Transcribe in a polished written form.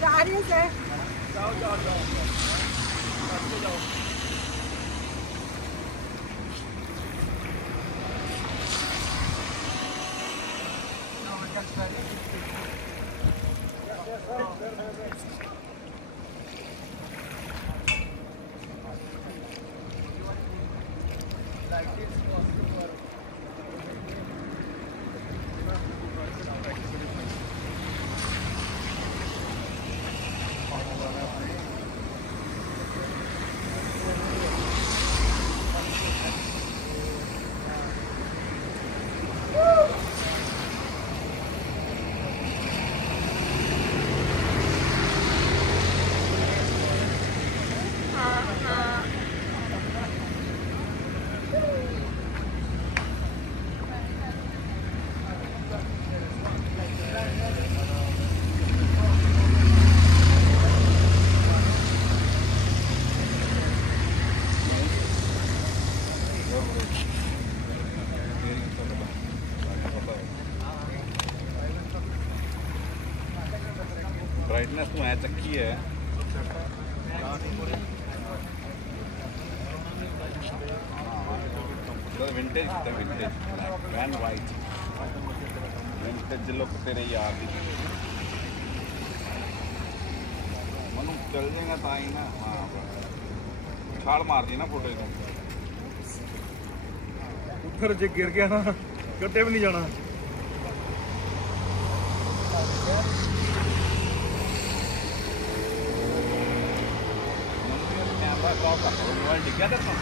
जा रही है। जाओ जाओ जाओ जाओ। ब्राइटनेस तो है चक्की है। Vintage vintage van white vintage लोग तेरे यार दी मनु चल जाएगा ताई ना। हाँ छाल मार दी ना फोटो को उधर जे गिर गया ना कटे भी नहीं जाना। कैमरा ऑफ कर मोबाइल दिख गया तेरे को।